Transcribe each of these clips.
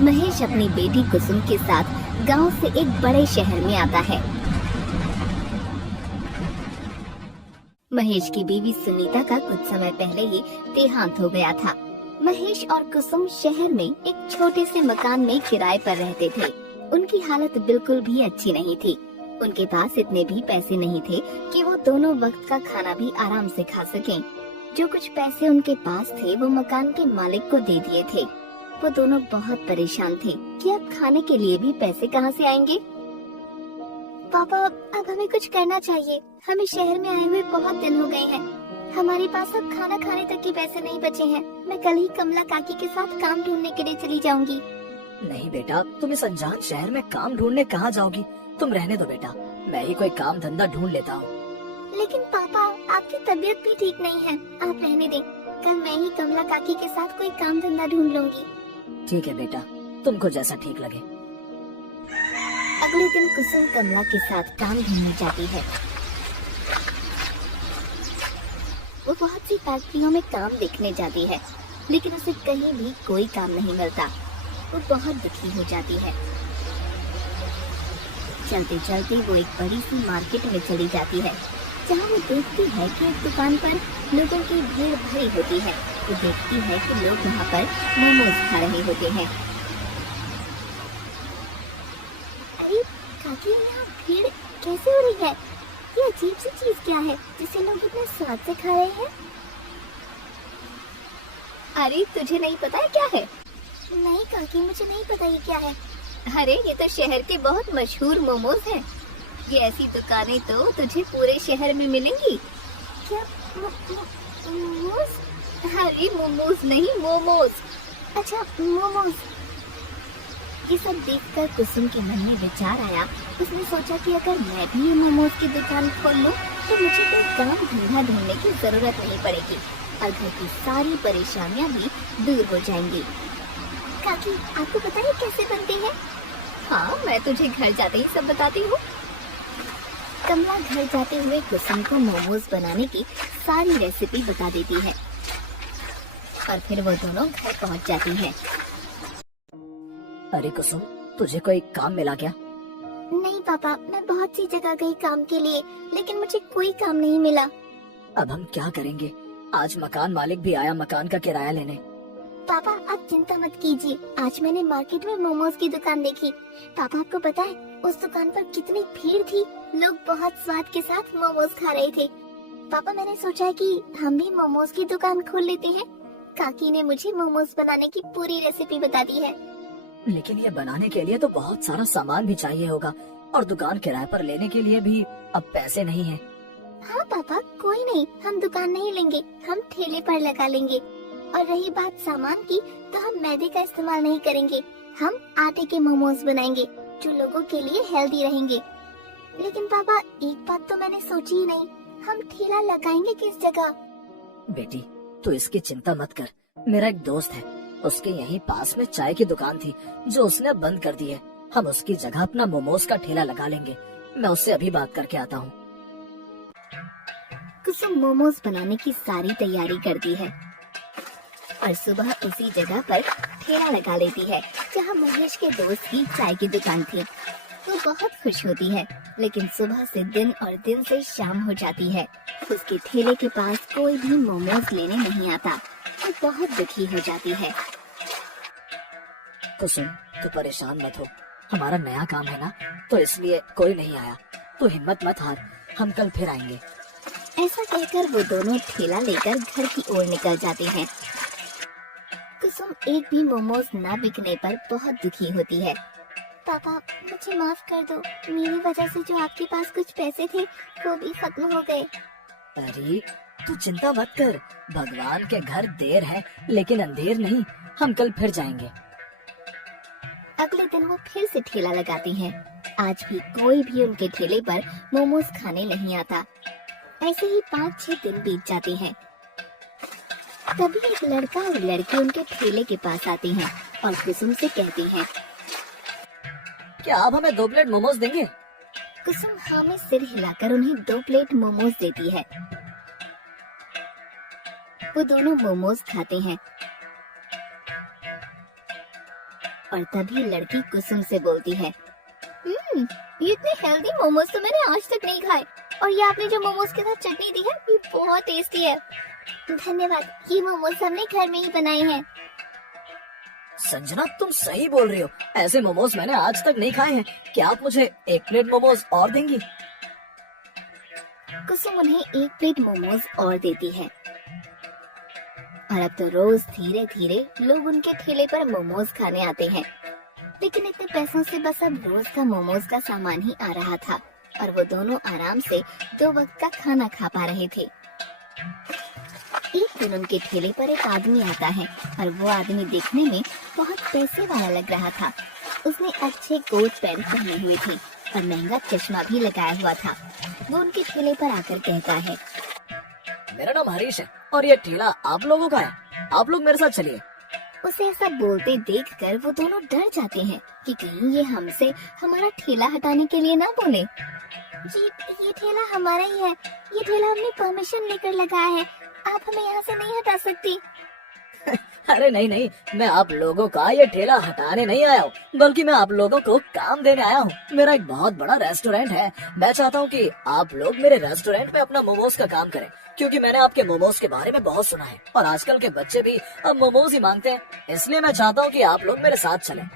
महेश अपनी बेटी कुसुम के साथ गांव से एक बड़े शहर में आता है। महेश की बीवी सुनीता का कुछ समय पहले ही देहांत हो गया था। महेश और कुसुम शहर में एक छोटे से मकान में किराए पर रहते थे। उनकी हालत बिल्कुल भी अच्छी नहीं थी। उनके पास इतने भी पैसे नहीं थे कि वो दोनों वक्त का खाना भी आराम से खा सकें। जो कुछ पैसे उनके पास थे वो मकान के मालिक को दे दिए थे। वो दोनों बहुत परेशान थे कि अब खाने के लिए भी पैसे कहाँ से आएंगे। पापा, अब हमें कुछ करना चाहिए। हमें शहर में आए हुए बहुत दिन हो गए हैं। हमारे पास अब खाना खाने तक के पैसे नहीं बचे हैं। मैं कल ही कमला काकी के साथ काम ढूंढने के लिए चली जाऊंगी। नहीं बेटा, तुम इस अनजान शहर में काम ढूंढने कहाँ जाओगी? तुम रहने दो बेटा, मैं ही कोई काम धंधा ढूंढ लेता हूँ। लेकिन पापा, आपकी तबीयत भी ठीक नहीं है। आप रहने दें। कल मैं ही कमला काकी के साथ कोई काम धंधा ढूंढ लूंगी। ठीक है बेटा, तुमको जैसा ठीक लगे। अगले दिन कुसुम कमला के साथ काम ढूंढने जाती है। वो बहुत सी फैक्ट्रियों में काम देखने जाती है, लेकिन उसे कहीं भी कोई काम नहीं मिलता। वो बहुत दुखी हो जाती है। चलते चलते वो एक बड़ी सी मार्केट में चली जाती है, जहाँ वो देखती है कि एक दुकान पर लोगों की भीड़ भरी होती है। वो देखती है कि लोग वहाँ पर मोमोज खा रहे होते हैं। अरे काकी, यहाँ भीड़ कैसे हो रही है? ये अजीब सी चीज क्या है जिसे लोग इतने स्वाद से खा रहे हैं? अरे तुझे नहीं पता है क्या है? नहीं काकी, मुझे नहीं पता ये क्या है। अरे ये तो शहर के बहुत मशहूर मोमोज हैं। ये ऐसी दुकानें तो तुझे पूरे शहर में मिलेंगी। क्या मोमोज? अरे मोमोज नहीं, मोमोज। अच्छा मोमोज। ये सब देखकर कुसुम के मन में विचार आया। उसने सोचा कि अगर मैं भी ये मोमोज की दुकान खोल लूं तो मुझे कोई काम धंधा ढूंढने की जरूरत नहीं पड़ेगी और घर की सारी परेशानियां भी दूर हो जाएंगी। काकी, आपको पता है कैसे बनते हैं? हाँ, मैं तुझे घर जाते ही सब बताती हूँ। कमला घर जाते हुए कुसुम को मोमोज बनाने की सारी रेसिपी बता देती है और फिर वो दोनों घर पहुँच जाती हैं। अरे कुसुम, तुझे कोई काम मिला क्या? नहीं पापा, मैं बहुत सी जगह गई काम के लिए, लेकिन मुझे कोई काम नहीं मिला। अब हम क्या करेंगे? आज मकान मालिक भी आया मकान का किराया लेने। पापा आप चिंता मत कीजिए। आज मैंने मार्केट में मोमोज की दुकान देखी। पापा आपको पता है उस दुकान पर कितनी भीड़ थी। लोग बहुत स्वाद के साथ मोमोज खा रहे थे। पापा मैंने सोचा है कि हम भी मोमोज की दुकान खोल लेते हैं। काकी ने मुझे मोमोज बनाने की पूरी रेसिपी बता दी है। लेकिन ये बनाने के लिए तो बहुत सारा सामान भी चाहिए होगा और दुकान किराए पर लेने के लिए भी अब पैसे नहीं है। हाँ पापा, कोई नहीं, हम दुकान नहीं लेंगे, हम ठेले पर लगा लेंगे। और रही बात सामान की, तो हम मैदे का इस्तेमाल नहीं करेंगे। हम आटे के मोमोज बनाएंगे जो लोगों के लिए हेल्दी रहेंगे। लेकिन पापा एक बात तो मैंने सोची ही नहीं, हम ठेला लगाएंगे किस जगह? बेटी तू इसकी चिंता मत कर। मेरा एक दोस्त है, उसके यहीं पास में चाय की दुकान थी जो उसने बंद कर दी है। हम उसकी जगह अपना मोमोज का ठेला लगा लेंगे। मैं उससे अभी बात करके आता हूँ। कुसुम मोमोज बनाने की सारी तैयारी करती है और सुबह उसी जगह पर ठेला लगा लेती है जहाँ महेश के दोस्त की चाय की दुकान थी। वो बहुत खुश होती है, लेकिन सुबह से दिन और दिन से शाम हो जाती है। उसके ठेले के पास कोई भी मोमोज लेने नहीं आता। वो बहुत दुखी हो जाती है। कुसुम तू परेशान मत हो, हमारा नया काम है ना, तो इसलिए कोई नहीं आया। तू हिम्मत मत हार, हम कल फिर आएंगे। ऐसा कहकर वो दोनों ठेला लेकर घर की ओर निकल जाते हैं। कुसुम एक भी मोमोज न बिकने पर बहुत दुखी होती है। पापा मुझे माफ कर दो, मेरी वजह से जो आपके पास कुछ पैसे थे वो भी खत्म हो गए। अरे तू चिंता मत कर, भगवान के घर देर है लेकिन अंधेर नहीं। हम कल फिर जाएंगे। अगले दिन वो फिर से ठेला लगाते हैं। आज भी कोई भी उनके ठेले पर मोमोज खाने नहीं आता। ऐसे ही 5-6 दिन बीत जाते हैं। तभी एक लड़का और लड़की उनके ठेले के पास आते हैं और कुसुम से कहते हैं, क्या आप हमें 2 प्लेट मोमोज देंगे? कुसुम हाँ में सिर हिलाकर उन्हें 2 प्लेट मोमोज देती है। वो दोनों मोमोज खाते हैं। और तभी लड़की कुसुम से बोलती है, ये इतने हेल्दी मोमोज तो मैंने आज तक नहीं खाए, और ये आपने जो मोमोज के साथ चटनी दी है ये बहुत टेस्टी है। धन्यवाद, ये मोमोज हमने घर में ही बनाए हैं। संजना तुम सही बोल रही हो, ऐसे मोमोज मैंने आज तक नहीं खाए हैं। क्या आप मुझे 1 प्लेट मोमोज और देंगी? कुसुम उन्हें 1 प्लेट मोमोज और देती है। और अब तो रोज धीरे धीरे लोग उनके ठेले पर मोमोज खाने आते हैं, लेकिन इतने पैसों से बस अब रोज का मोमोज का सामान ही आ रहा था और वो दोनों आराम से 2 वक्त का खाना खा पा रहे थे। एक दिन उनके ठेले पर एक आदमी आता है और वो आदमी देखने में बहुत पैसे वाला लग रहा था। उसने अच्छे कोट पैंट पहने हुए थे और महंगा चश्मा भी लगाया हुआ था। वो उनके ठेले पर आकर कहता है, मेरा नाम हरीश है और ये ठेला आप लोगों का है, आप लोग मेरे साथ चलिए। उसे ऐसा बोलते देखकर वो दोनों डर जाते हैं कि कहीं ये हमसे हमारा ठेला हटाने के लिए ना बोले। जी, ये ठेला हमारा ही है, ये ठेला हमने परमिशन लेकर लगाया है, आप हमें यहाँ से नहीं हटा सकती। अरे नहीं नहीं, मैं आप लोगों का ये ठेला हटाने नहीं आया हूँ, बल्कि मैं आप लोगों को काम देने आया हूँ। मेरा एक बहुत बड़ा रेस्टोरेंट है, मैं चाहता हूँ कि आप लोग मेरे रेस्टोरेंट में अपना मोमोज का काम करें, क्योंकि मैंने आपके मोमोज के बारे में बहुत सुना है और आजकल के बच्चे भी अब मोमोज ही मांगते हैं, इसलिए मैं चाहता हूँ कि आप लोग मेरे साथ चलें।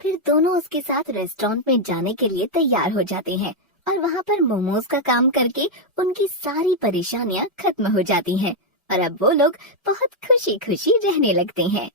फिर दोनों उसके साथ रेस्टोरेंट में जाने के लिए तैयार हो जाते हैं और वहाँ पर मोमोज का काम करके उनकी सारी परेशानियाँ खत्म हो जाती हैं और अब वो लोग बहुत खुशी खुशी रहने लगते हैं।